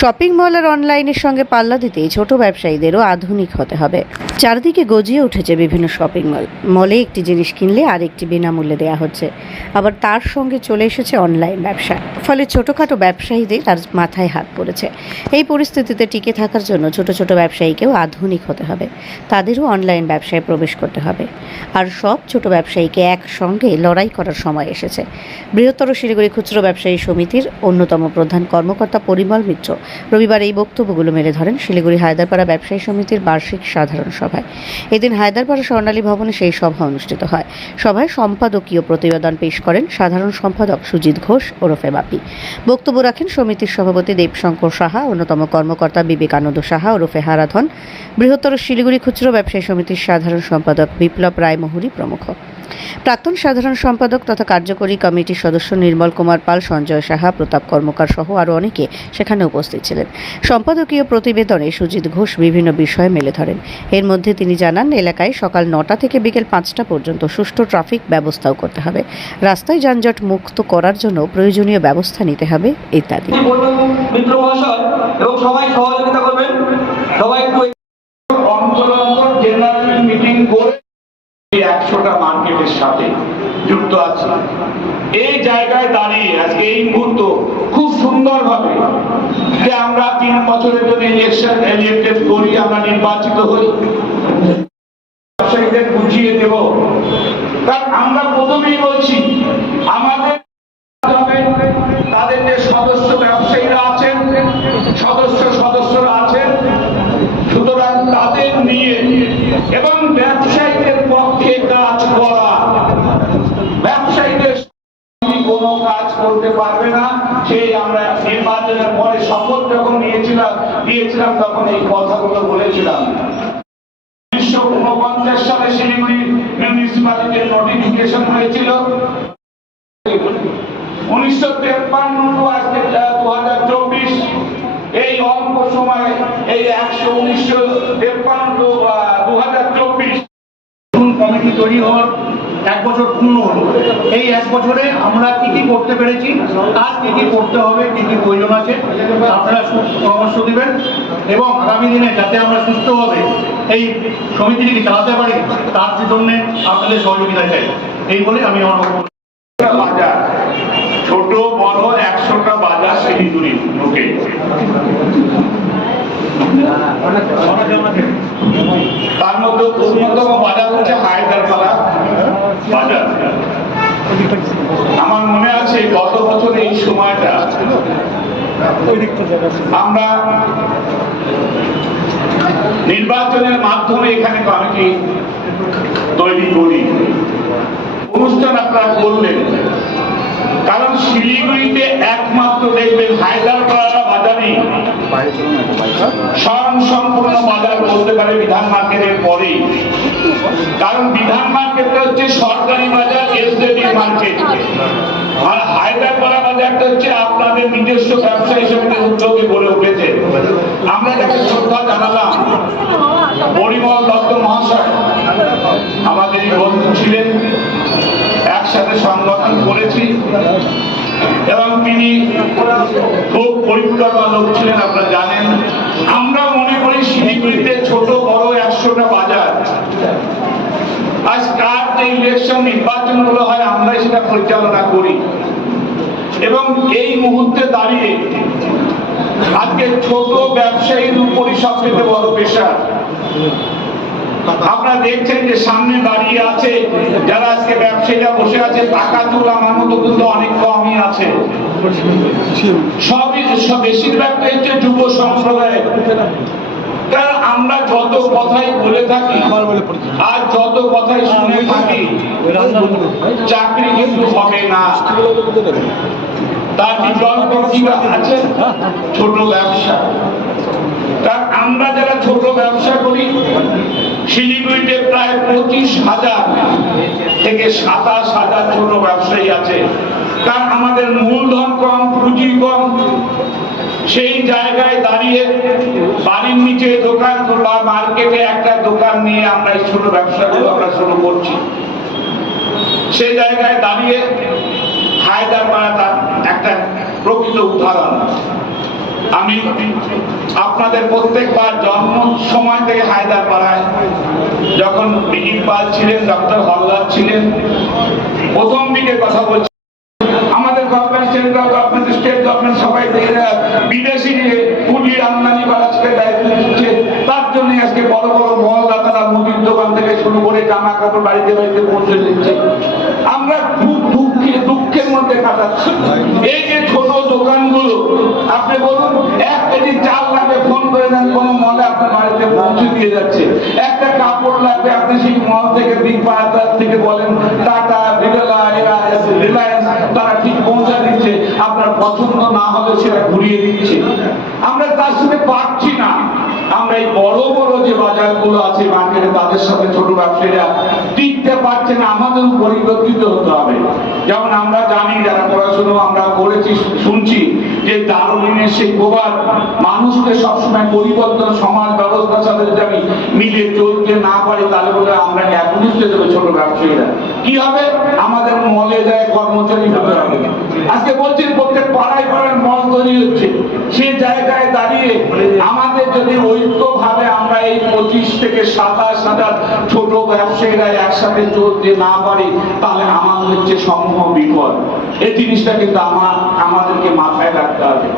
Shopping mall আর অনলাইনের সঙ্গে পাল্লা দিতেই ছোট ব্যবসায়ীদেরও আধুনিক হতে হবে। চারদিকে গজিয়ে উঠেছে বিভিন্ন শপিং মল। মলে একটি জিনিস কিনলে আরেকটি বিনামূল্যে দেওয়া হচ্ছে। আবার তার সঙ্গে চলে এসেছে অনলাইন ব্যবসা। ফলে ছোটোখাটো ব্যবসায়ীদের তার মাথায় হাত পড়েছে। এই পরিস্থিতিতে টিকে থাকার জন্য ছোট ছোট ব্যবসায়ীকেও আধুনিক হতে হবে। তাদেরও অনলাইন ব্যবসায় প্রবেশ করতে হবে। আর সব ছোট ব্যবসায়ীকে একসঙ্গে লড়াই করার সময় এসেছে। বৃহত্তর শিলিগুড়ি খুচরো ব্যবসায়ী সমিতির অন্যতম প্রধান কর্মকর্তা পরিমল মিত্র রবিবার এই বক্তব্যগুলো মেলে ধরেন শিলিগুড়ি হায়দারপাড়া ব্যবসায়ী সমিতির বার্ষিক সাধারণ সভায়। এদিন হায়দারপাড়া স্বর্ণালী ভবনে সেই সভা অনুষ্ঠিত হয়। সভায় সম্পাদকীয় প্রতিবেদন পেশ করেন সাধারণ সম্পাদক সুজিত ঘোষ, ওরফে বাপি বক্তব্য রাখেন সমিতির সভাপতি দেবশঙ্কর সাহা, অন্যতম কর্মকর্তা বিবেকানন্দ সাহা, ওরফে হারাধন। বৃহত্তর শিলিগুড়ি খুচরো ব্যবসায়ী সমিতির সাধারণ সম্পাদক বিপ্লব রায়মোহরি প্রমুখ। প্রাক্তন সাধারণ সম্পাদক তথা কার্যকরী কমিটির সদস্য নির্মল কুমার পাল সঞ্জয় সাহা প্রতাপ কর্মকার সহ আরও অনেকে সেখানে উপস্থিত ছিলেন। সম্পাদকীয় প্রতিবেদনে সুজিত ঘোষ বিভিন্ন বিষয়ে মেলে ধরেন। এর মধ্যে তিনি জানান এলাকায় সকাল নটা থেকে বিকেল পাঁচটা পর্যন্ত সুষ্ঠু ট্রাফিক ব্যবস্থাও করতে হবে। রাস্তায় যানজট মুক্ত করার জন্য প্রয়োজনীয় ব্যবস্থা নিতে হবে ইত্যাদি। এবং সবাই সহযোগিতা করবেন? সবাই একটু অন্তর অন্তর জেনারেল মিটিং করে একশোটা মার্কেটের সাথে যুক্ত আছে। এই জায়গায় দাঁড়িয়ে আজকে এই মুহূর্ত খুব যে আমরা তিন বছরের জন্য ইলেকশন ইলেক্টেড করি, আমরা নির্বাচিত হই। ব্যবসায়ীদের বুঝিয়ে দেব। কারণ আমরা প্রথমেই বলছি আমাদের হবে তাদের যে সদস্য ব্যবসায়ীরা আছেন সদস্য সদস্যরা আছেন সুতরাং তাদের নিয়ে এবং ব্যবসায়ীদের পক্ষে কাজ করা ব্যবসায়ীদের সঙ্গে কোনো কাজ করতে পারবে না। সেই আমরা নির্বাচনের পরে শপথ যখন নিয়েছিলাম, দিয়েছিলাম তখন এই কথাগুলো বলেছিলাম। উনিশশো উনপঞ্চাশ সালে শিলিগুড়ি মিউনিসিপালিটির নোটিফিকেশন হয়েছিল। উনিশশো তেপ্পান্ন আজকে দু হাজার চব্বিশ। এই অল্প সময়ে এই একশো উনিশশো তেপ্পান্ন দু হাজার চব্বিশ। কমিটি তৈরি হওয়ার এক বছর পূর্ণ হলো। এই এক বছরে আমরা কি কি করতে পেরেছি, আর কি কি করতে হবে, কি কি প্রয়োজন আছে, আপনারা পরামর্শ দিবেন। এবং আগামী দিনে যাতে আমরা সুস্থভাবে এই সমিতিটিকে চালাতে পারি, তার জন্য আপনাদের সহযোগিতা চাই। এই বলে আমি আমার ছোট, বড়, একশোটা বাজার শিলিগুড়ি ঢুকে। তার মধ্যে বাজার হচ্ছে হায়দ্রাবাদ। আমার মনে আছে গত বছর এই সময়টা আমরা নির্বাচনের মাধ্যমে এখানে কমিটি তৈরি করি। অনুষ্ঠান আপনারা করলেন। কারণ শিলিগুড়িতে একমাত্র দেখবেন হায়দ্রাবাদ বাজারে স্বয়ং সম্পূর্ণ বাজার বলতে পারে বিধান মার্কেটের পরে কারণ বিধান মার্কেটটা হচ্ছে সরকারি বাজার এসডি মার্কেট আর হায়দ্রাবাদ বাজারটা হচ্ছে আপনাদের নিজস্ব ব্যবসায়ী সমিতির উদ্যোগে গড়ে উঠেছে। আমরা এটাকে শ্রদ্ধা জানালাম। পরিমল দত্ত মহাশয় আমাদের বন্ধু ছিলেন। একসাথে সংগঠন করেছি। এবং তিনি খুব পরিকল্পনা লোক ছিলেন, আপনারা জানেন। আমরা মনে করি শিলিগুড়িতে ছোট বড় একশোটা বাজার। আজ কার যে ইলেকশন নির্বাচনগুলো হয় আমরাই সেটা পরিচালনা করি। এবং এই মুহূর্তে দাঁড়িয়ে আজকে ছোট ব্যবসায়ীর উপরই সবচেয়ে বড় পেশা আপনারা দেখছেন যে সামনে দাঁড়িয়ে আছে, যারা আজকে ব্যবসায়ীরা বসে আছে টাকা তুলা আমার মতো কিন্তু অনেক কমই আছে। সবই সব বেশিরভাগটা হচ্ছে যুব সম্প্রদায় কারণ আমরা যত কথাই বলে থাকি আর যত কথাই শুনে থাকি চাকরি কিন্তু হবে না। তার বিকল্প কি আছে? ছোট ব্যবসা। কারণ আমরা যারা ছোট ব্যবসা করি শিলিগুড়িতে প্রায় পঁচিশ হাজার থেকে সাতাশ হাজার ছোট ব্যবসায়ী আছে। কারণ আমাদের মূলধন কম পুঁজি কম। সেই জায়গায় দাঁড়িয়ে বাড়ির নিচে দোকান বা মার্কেটে একটা দোকান নিয়ে আমরা এই ছোট ব্যবসাগুলো আমরা শুরু করছি। সেই জায়গায় দাঁড়িয়ে হায়দার হায়দ্রাবাদ একটা প্রকৃত উদাহরণ। আমি আপনাদের প্রত্যেকবার জন্ম সময় থেকে হায়দ্রাপাড়ায় যখন বিহিত পাল ছিলেন, ডক্টর হলদার ছিলেন, প্রথম দিকে কথা বলছি আমাদের government central government state government সবাই এরা বিদেশি পুঁজির আমদানি করা আজকে দায়িত্ব নিচ্ছে তার জন্য আজকে বড় বড় মহলদাতারা মুদির দোকান থেকে শুরু করে জামা কাপড় বাড়িতে বাড়িতে পৌঁছে দিচ্ছে। আমরা খুব দুঃখে দুঃখের মধ্যে কাটাচ্ছি। এই যে ছোট দোকানগুলো, আপনি বলুন, এক কেজি চাল লাগবে ফোন করে দেন, কোনো মলে আপনার বাড়িতে পৌঁছে দিয়ে যাচ্ছে। একটা কাপড় লাগবে, আপনি সেই মল থেকে দিক বাজার থেকে বলেন, টাটা রিলায়া এরা রিলায়েন্স, তারা ঠিক পৌঁছে দিচ্ছে। আপনার পছন্দ না হলে সেটা ঘুরিয়ে দিচ্ছে। আমরা তার সাথে পারছি না। আমরা এই বড় বড় যে বাজারগুলো আছে মার্কেটে তাদের সাথে ছোট ব্যবসায়ীরা টিকতে পারছে না, আমাদের পরিবর্তিত হতে হবে। যেমন আমরা জানি, যারা পড়াশুনো আমরা করেছি, শুনছি যে দারুণের সেই প্রবাদ, মানুষকে সবসময় পরিবর্তন, সমাজ ব্যবস্থার সাথে যদি আমি মিলে চলতে না পারি, তাহলে বলে আমরা একনিষ্ঠ দেবে ছোট ব্যবসায়ীরা। কি হবে? আমাদের মলে যায় কর্মচারী হতে হবে আজকে বলছি, প্রত্যেক পাড়ায় পাড়ায় তৈরি হচ্ছে সে জায়গায় দাঁড়িয়ে আমাদের যদি ঐক্যভাবে আমরা এই পঁচিশ থেকে সাতাশ হাজার ছোট ব্যবসায়ীরা একসাথে চলতে না পারি, তাহলে আমাদের হচ্ছে সমূহ বিপদ। এই জিনিসটা কিন্তু আমার, আমাদেরকে মাথায় রাখতে হবে।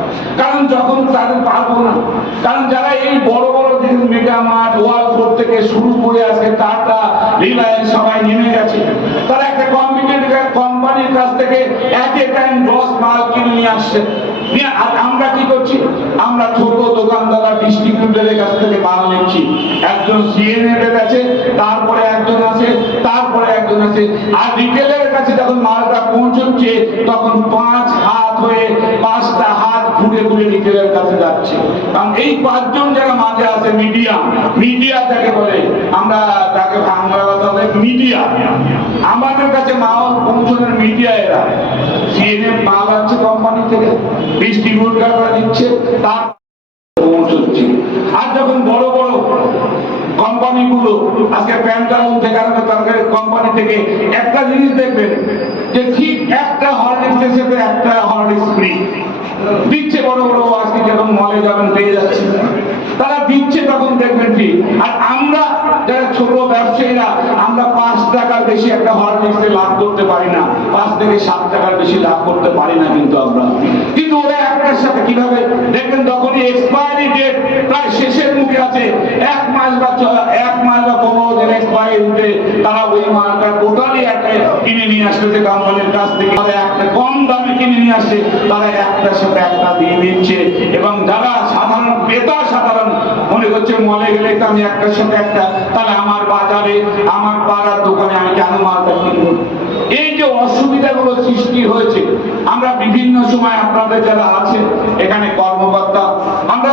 কারণ যখন তাদের পারব না, কারণ যারা এই বড় বড় জিনিস মেগা মার্ট ওয়ালফোর্ড থেকে শুরু করে আজকে টাটা, রিলায়েন্স সবাই নেমে গেছে। তারা একটা কম্পিটিটিভ কোম্পানির কাছ থেকে এক টাইম দশ মাল কিনে নিয়ে আসছে। আর আমরা কি করছি? আমরা ছোট দোকানদার ডিস্ট্রিবিউটরের কাছ থেকে মাল নিচ্ছি। একজন সিএনএফ কাছে তারপরে একজন আছে, তারপরে একজন আছে। আর রিটেলের কাছে যখন মালটা পৌঁছচ্ছে, তখন পাঁচ হাত হয়ে পাঁচটা হাত ঘুরে ঘুরে রিটেলের কাছে যাচ্ছে। কারণ এই পাঁচজন যারা মাঝে আছে, মিডিয়া মিডিয়া যাকে বলে, আমরা তাকে কথা মিডিয়া। আমাদের কাছে মাল পৌঁছানোর মিডিয়া এরা। সিএনএফ মাল আছে কোম্পানি থেকে ডিস্ট্রিবিউটাররা দিচ্ছে, তার পৌঁছচ্ছে। আর যখন বড় বড় কোম্পানিগুলো, আজকে প্যান্টালুন থেকে আরম্ভ তরকারি কোম্পানি থেকে একটা জিনিস দেখবেন, যে ঠিক একটা হরলিক্সের সাথে একটা হরলিক্স ফ্রি দিচ্ছে বড় বড় আজকে যখন মলে যাবেন পেয়ে যাচ্ছে। তারা দিচ্ছে তখন দেখবেন ঠিক আর আমরা যারা ছোট ব্যবসায়ীরা, আমরা পাঁচ টাকার বেশি একটা হরলিক্সে লাভ করতে পারি না। পাঁচ থেকে সাত টাকার বেশি লাভ করতে পারি না কিন্তু আমরা। কিন্তু ওরা একটার সাথে কীভাবে? দেখবেন তখনই এক্সপায়ারি শেষের আছে। এক মাস বা এক মাস বা পনেরো দিন এক্সপায়ারিতে তারা ওই মালটা টোটালি একটা কিনে নিয়ে আসতেছে কোম্পানির কাছ থেকে। তারা একটা কম দামে কিনে নিয়ে আসছে তারা একটার সাথে একটা দিয়ে দিচ্ছে এবং যারা সাধারণ, ক্রেতা সাধারণ মনে করছে, মলে গেলে তো আমি একটার সাথে একটা, তাহলে আমার বাজারে, আমার পাড়ার দোকানে আমি কেন মালটা কিনবো? এই যে অসুবিধাগুলো সৃষ্টি হয়েছে, আমরা বিভিন্ন সময় আপনাদের যারা আছেন, এখানে কর্মকর্তা, আমরা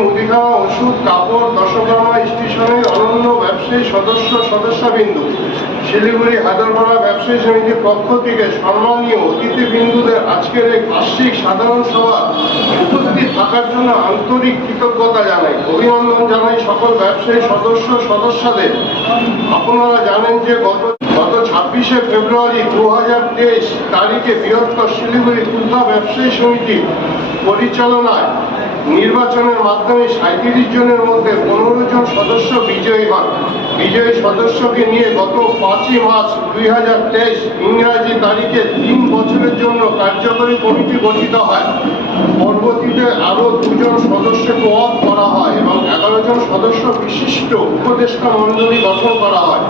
মুদিখানা ওষুধ, কাপড়, দশগ্রামা, স্টেশনের, অনন্য ব্যবসায়ী সদস্য, সদস্যবিন্দু। শিলিগুড়ি হায়দ্রাপাড়া ব্যবসায়ী সমিতির পক্ষ থেকে সম্মানীয় অতিথিবৃন্দুদের আজকের এই বার্ষিক সাধারণ সভা উপস্থিত থাকার জন্য আন্তরিক কৃতজ্ঞতা জানাই। অভিনন্দন জানাই সকল ব্যবসায়ী সদস্য, সদস্যদের। আপনারা জানেন যে গত গত ছাব্বিশে ফেব্রুয়ারি দু হাজার তেইশ তারিখে বৃহত্তর শিলিগুড়ি খুলনা ব্যবসায়ী সমিতি পরিচালনায় নির্বাচনের মাধ্যমে সাঁত্রিশ জনের মধ্যে পনেরো জন সদস্য বিজয়ী হন। বিজয়ী সদস্যকে নিয়ে গত পাঁচই মার্চ দুই হাজার তেইশ ইংরাজি তারিখে তিন বছরের জন্য কার্যকরী কমিটি গঠিত হয়। পরবর্তীতে আরও দুজন সদস্যকে পদ করা হয় এবং এগারো জন সদস্য বিশিষ্ট উপদেষ্টা মণ্ডলী গঠন করা হয়।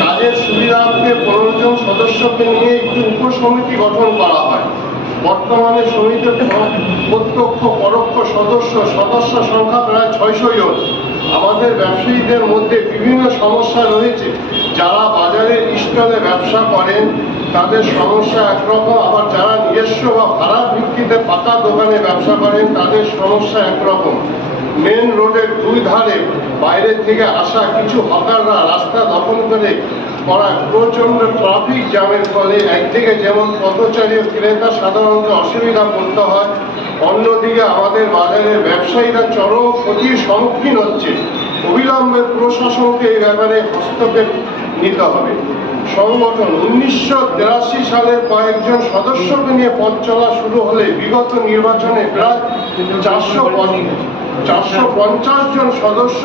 কাজের সুবিধার্থে পনেরো জন সদস্যকে নিয়ে একটি উপসমিতি গঠন করা হয়। বর্তমানে সমিতির প্রত্যক্ষ, পরোক্ষ সদস্য সদস্য সংখ্যা প্রায় ছয়শো জন। আমাদের ব্যবসায়ীদের মধ্যে বিভিন্ন সমস্যা রয়েছে। যারা বাজারের স্টলে ব্যবসা করেন, তাদের সমস্যা একরকম। আবার যারা নিজস্ব বা ভাড়ার ভিত্তিতে পাকা দোকানে ব্যবসা করেন, তাদের সমস্যা একরকম। মেন রোডের দুই ধারে বাইরে থেকে আসা কিছু হকাররা রাস্তা দখল করে করা প্রচণ্ড ট্রাফিক জ্যামের ফলে একদিকে যেমন পথচারী ক্রেতা সাধারণত অসুবিধা পড়তে হয়, অন্যদিকে আমাদের বাজারের ব্যবসায়ীরা চরম ক্ষতির সম্মুখীন হচ্ছে। অবিলম্বে প্রশাসনকে এই ব্যাপারে হস্তক্ষেপ নিতে হবে। সংগঠন উনিশশো তিরাশি সালের কয়েকজন সদস্যকে নিয়ে পথ চলা শুরু হলে বিগত নির্বাচনে প্রায় চারশো চারশো পঞ্চাশ জন সদস্য